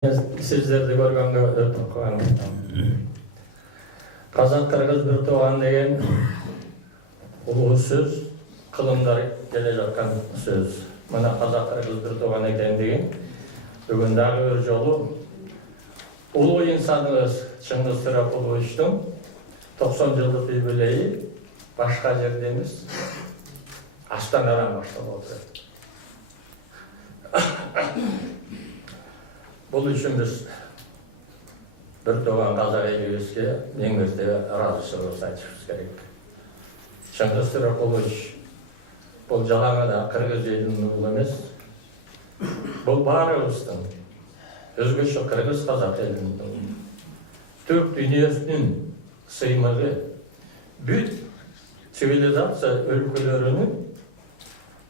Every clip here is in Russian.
Sizlerді көргенге өтіп қуанып. Қазақ-қырғыз бір туған деген ұлы сөз, қылымдар келе жатқан сөз. Мына қазақ-қырғыз бір туған екен деген бүгіндағы бір жолы ұлы инсанымыз Шыңғыс Төрөпуловичтің 90 жылдық юбилейі башқа жерде емес, Астанадан башталып отыр. Бұл үшін біз бір туған қазақ елімізге ең ертең разышылығымызды айтышымыз керек. Шыңғыс Төрөпулович бұл жалаңада қырғыз елінің ұлы емес, бұл барымыздың, өзгеше қырғыз қазақ елінің төрт дүниесінің сыймығы, бүт цивилизация өлкөлерінің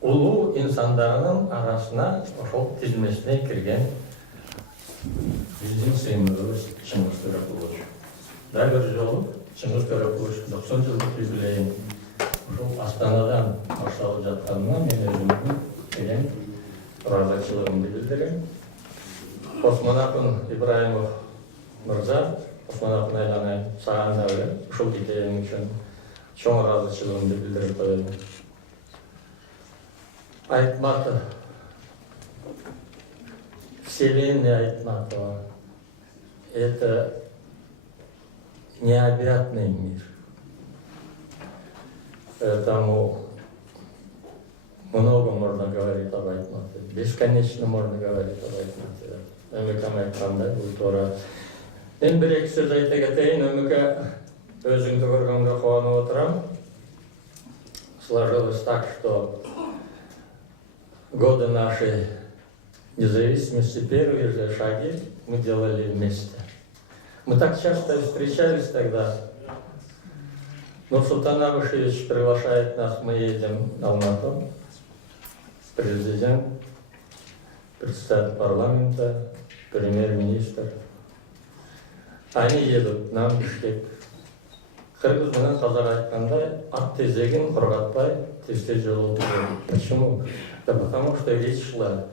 ұлы инсандарының арасына ошол тизмесіне кірген біздің сыймығымыз Шыңғыс Төрөпулович. Дәл бір жолы Шыңғыс Төрөпулович 90 жылдық юбилейін Астанадан башталып жатқанына мен өзімнің деген разычылығымды білдіремін. Осман Акын Ибраимов мырза, Осман Акын айланай саған да ушул идеяң үшін чоң разычылығымды білдіріп қоямын. Айтматов, Вселенная Айтматова – это необъятный мир. Поэтому много можно говорить об Айтматове, бесконечно можно говорить об Айтматове. Өмекем айтқандай бұл тура. Мен бір-екі сөз айта кетейін, Өмеке өзіңді көргенге қуанып отырам. Сложилось так, что годы нашей независимости, первые же шаги мы делали вместе. Мы так часто встречались тогда. Нурсултан Абишевич приглашает нас, мы едем в Алмату. Президент, председатель парламента, премьер-министр. Они едут к нам в Бишкек. Кыргыз менен казак айткандай, ат тезегин кургатпай тез-тез жол жүрөт. Почему? Да потому что речь шла,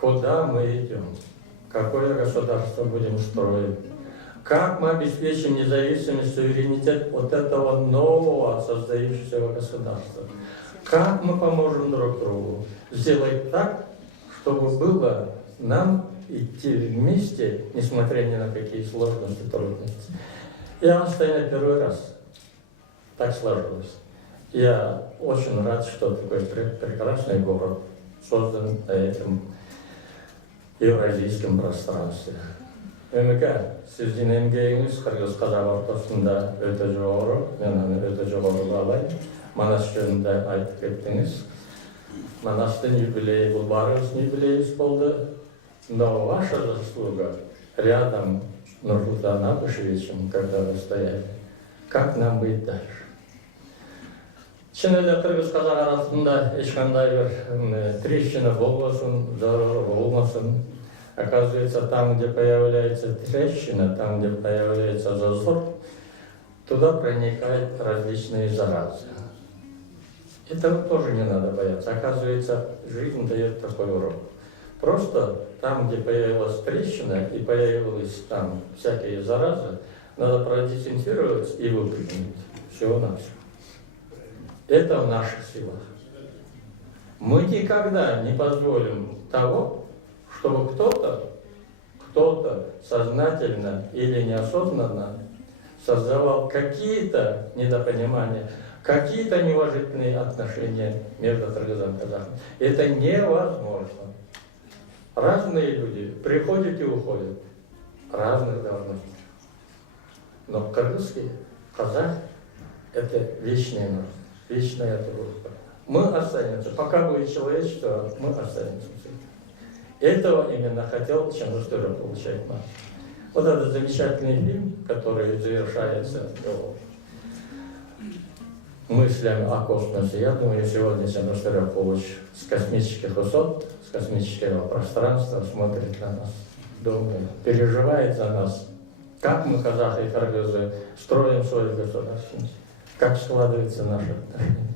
куда мы идем, какое государство будем строить, как мы обеспечим независимость, суверенитет вот этого нового создающегося государства, как мы поможем друг другу сделать так, чтобы было нам идти вместе, несмотря ни на какие сложности, трудности. Я в первый раз. Так сложилось. Я очень рад, что такой прекрасный город создан на этом евразийском пространстве. Өмеке, сіздің еңбегіңіз қырғыз-қазақ ортасында өте жоғары, мен оны өте жоғары бағалаймын. Манас жөнінде айтып кеттіңіз. Манастың юбилейі бұл барыңыздың юбилейі болды. Но ваша заслуга рядом с Нурсултаном Абишевичем, когда вы стояли. Как нам быть дальше? Шын эле кыргыз-казак арасында ешқандай бір трещина болбасын, зарар болмасын. Оказывается, там, где появляется трещина, там, где появляется зазор, туда проникают различные заразы. Этого тоже не надо бояться. Оказывается, жизнь дает такой урок. Просто там, где появилась трещина и появились там всякие заразы, надо продезинфицировать и выплюнуть. Всего-навсего. Это в наших силах. Мы никогда не позволим того, чтобы кто-то сознательно или неосознанно создавал какие-то недопонимания, какие-то неуважительные отношения между кыргызом и казахом. Это невозможно. Разные люди приходят и уходят, разных должностей. Но кыргызский, казах – это вечный народ. Вечная дружба. Мы останемся, пока будет человечество, мы останемся. Этого именно хотел Шыңғыс Төрөпулович Айтматов. Вот этот замечательный фильм, который завершается мыслями о космосе. Я думаю, сегодня Шыңғыс Төрөпулович с космических высот, с космического пространства смотрит на нас, думает, переживает за нас, как мы, казахи и кыргызы, строим свою государственность. Как складывается наши отношения.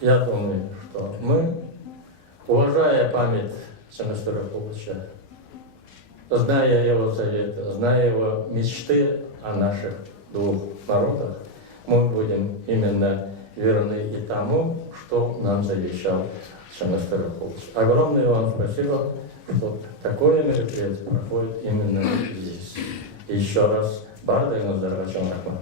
Я думаю, что мы, уважая память Шыңғыс Төрөпуловича, зная его советы, зная его мечты о наших двух народах, мы будем именно верны и тому, что нам завещал Шамиль Старыхович. Огромное вам спасибо, что такое мероприятие проходит именно здесь. Еще раз, Бардайну Заргачан Рахмат.